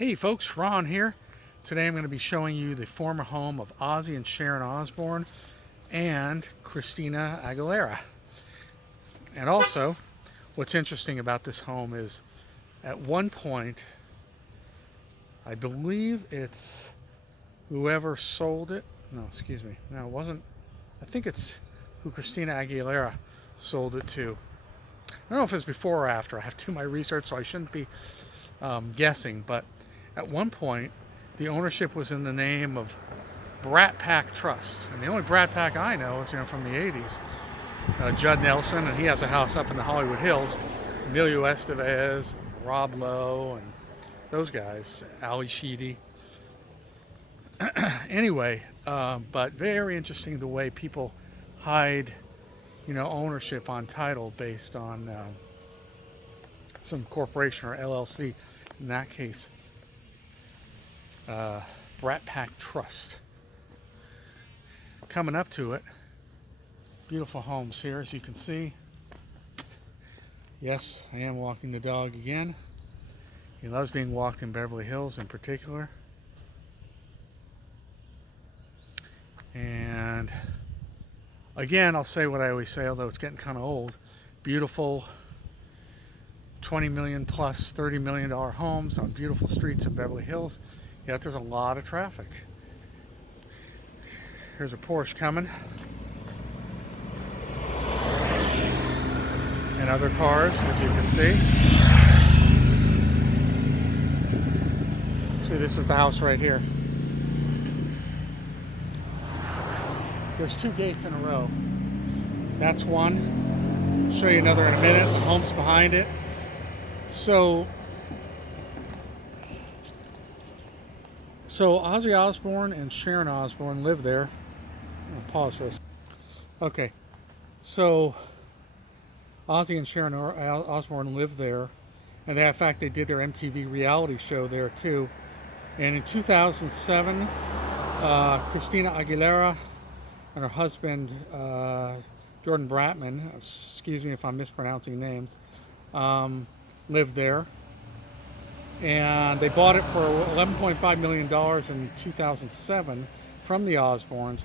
Hey folks, Ron here. Today I'm going to be showing you the former home of Ozzy and Sharon Osbourne and Christina Aguilera. And also, what's interesting about this home is at one point, I believe it's whoever sold it. No, excuse me. No, it wasn't. I think it's who Christina Aguilera sold it to. I don't know if it's before or after. I have to do my research, so I shouldn't be guessing. But at one point, the ownership was in the name of Brat Pack Trust. And the only Brat Pack I know is from the 80s. Judd Nelson, and he has a house up in the Hollywood Hills. Emilio Estevez, Rob Lowe, and those guys, Ali Sheedy. Anyway, but very interesting the way people hide, ownership on title based on some corporation or LLC. In that case, Brat Pack Trust. Coming up to it, beautiful homes here, as you can see. Yes, I am walking the dog again. He loves being walked in Beverly Hills in particular. And again, I'll say what I always say, although it's getting kind of old. Beautiful 20 million plus $30 million homes on beautiful streets in Beverly Hills. Yet there's a lot of traffic. Here's a Porsche coming. And other cars, as you can see. See, this is the house right here. There's two gates in a row. That's one. I'll show you another in a minute. The home's behind it. So Ozzy Osbourne and Sharon Osbourne live there. I'll pause for this. Okay, so Ozzy and Sharon Osbourne live there, and in fact they did their MTV reality show there too. And in 2007, Christina Aguilera and her husband Jordan Bratman, excuse me if I'm mispronouncing names, lived there. And they bought it for $11.5 million in 2007 from the Osbournes.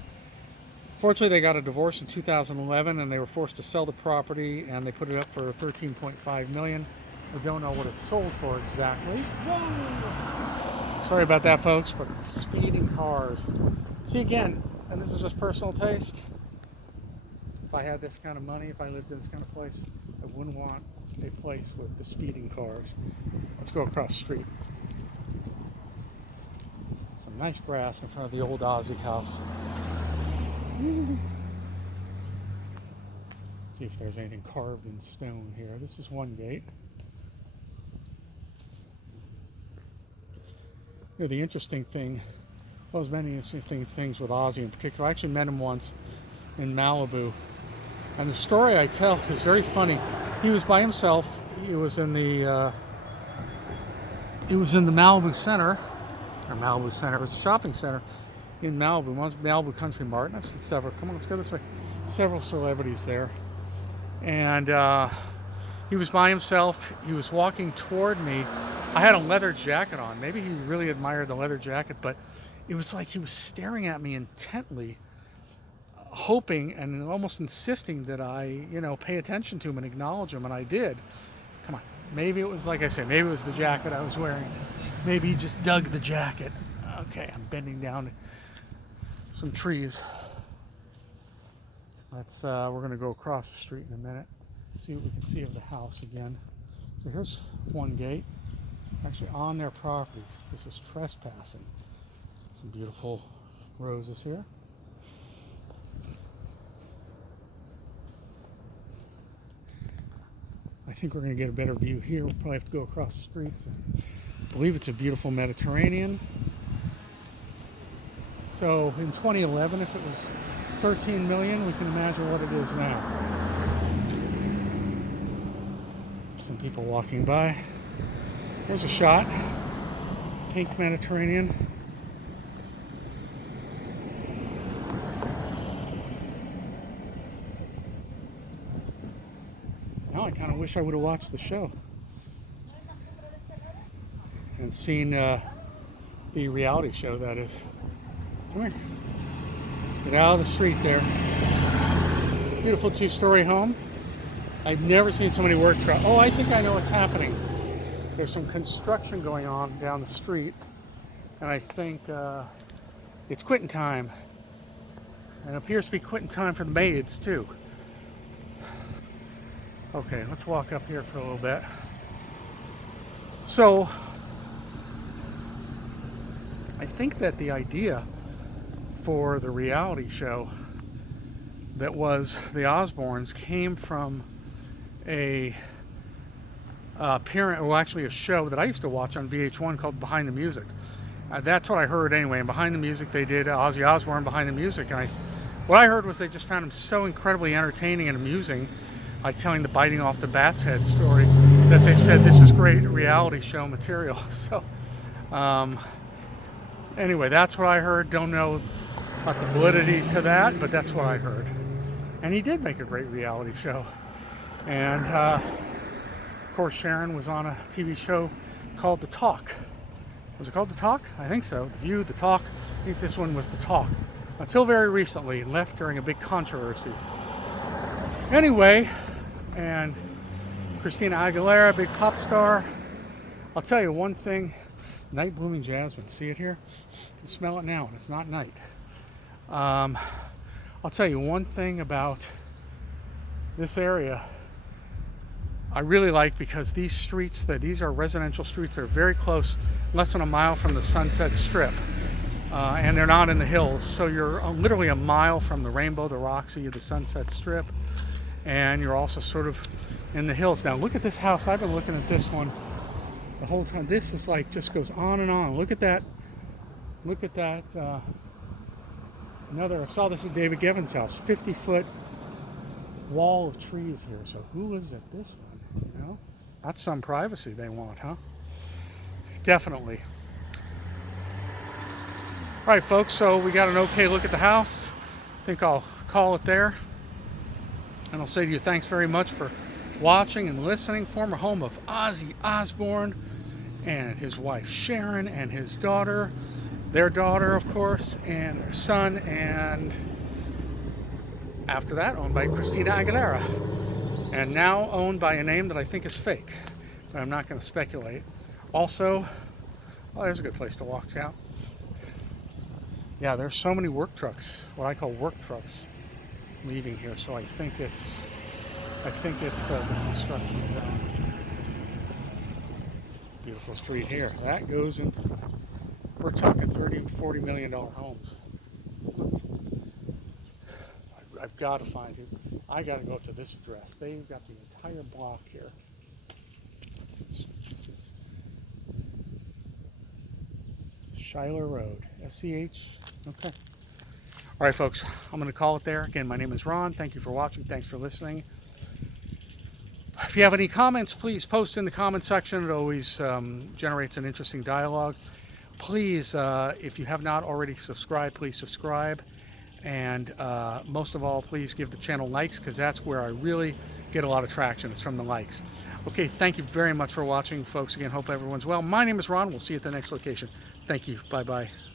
Fortunately, they got a divorce in 2011 and they were forced to sell the property, and they put it up for $13.5 million. We don't know what it sold for exactly. Whoa! Sorry about that, folks, but speeding cars. See, again, and this is just personal taste. If I had this kind of money, if I lived in this kind of place, I wouldn't want a place with the speeding cars. Let's go across the street. Some nice grass in front of the old Ozzy house. See if there's anything carved in stone here. This is one gate. The interesting thing, well, there's many interesting things with Ozzy in particular. I actually met him once in Malibu. And the story I tell is very funny. He was by himself. He was in the Malibu Center, or Malibu Center. It's a shopping center in Malibu. One's Malibu Country Mart. And I've seen several. Come on, let's go this way. Several celebrities there, and he was by himself. He was walking toward me. I had a leather jacket on. Maybe he really admired the leather jacket, but it was like he was staring at me intently, hoping and almost insisting that I, pay attention to him and acknowledge him, and I did. Come on. Maybe it was, like I said, maybe it was the jacket I was wearing. Maybe he just dug the jacket. Okay, I'm bending down some trees. We're going to go across the street in a minute, see what we can see of the house again. So here's one gate, actually on their property. This is trespassing. Some beautiful roses here. I think we're going to get a better view here. We'll probably have to go across the streets. I believe it's a beautiful Mediterranean. So in 2011, if it was 13 million, we can imagine what it is now. Some people walking by. There's a shot. Pink Mediterranean. Now I kind of wish I would have watched the show. And seen the reality show, that is. Come here. Get out of the street there. Beautiful two-story home. I've never seen so many work trucks. Oh, I think I know what's happening. There's some construction going on down the street, and I think it's quitting time. And it appears to be quitting time for the maids too. Okay, let's walk up here for a little bit. So, I think that the idea for the reality show that was the Osbournes came from a actually a show that I used to watch on VH1 called Behind the Music. That's what I heard anyway. And Behind the Music, they did Ozzy Osbourne Behind the Music, and what I heard was they just found him so incredibly entertaining and amusing, like telling the biting off the bat's head story, that they said this is great reality show material. So anyway, that's what I heard. Don't know about the validity to that, but that's what I heard. And he did make a great reality show. And of course, Sharon was on a TV show called The Talk. Was it called The Talk? I think so. The View, The Talk. I think this one was The Talk. Until very recently, and left during a big controversy. Anyway, and Christina Aguilera, big pop star. I'll tell you one thing. Night blooming jasmine. See it here? You can smell it now, and it's not night. I'll tell you one thing about this area I really like, because these streets, these are residential streets, they're very close, less than a mile from the Sunset Strip, and they're not in the hills, so you're literally a mile from the Rainbow, the Roxy, the Sunset Strip, and you're also sort of in the hills. Now look at this house. I've been looking at this one the whole time. This is like, just goes on and on. Look at that. Look at that. I saw this at David Given's house, 50-foot wall of trees here. So who lives at this one? You know, that's some privacy they want, huh? Definitely. All right, folks, so we got an okay look at the house. I think I'll call it there. And I'll say to you, thanks very much for watching and listening. Former home of Ozzy Osbourne and his wife Sharon and his daughter, their daughter, of course, and their son, and after that owned by Christina Aguilera, and now owned by a name that I think is fake, but I'm not going to speculate. Also, oh, there's a good place to walk out. Yeah, there's so many work trucks, what I call work trucks, leaving here, so I think it's the construction zone. Beautiful street here. That goes into, we're talking $30-40 million homes. I've got to find it. I got to go up to this address. They've got the entire block here. Schuyler Road, SCH. Okay. All right, folks. I'm going to call it there. Again, my name is Ron. Thank you for watching. Thanks for listening. If you have any comments, please post in the comment section. It always generates an interesting dialogue. Please, if you have not already subscribed, please subscribe. And most of all, please give the channel likes, because that's where I really get a lot of traction. It's from the likes. Okay, thank you very much for watching, folks. Again, hope everyone's well. My name is Ron. We'll see you at the next location. Thank you. Bye-bye.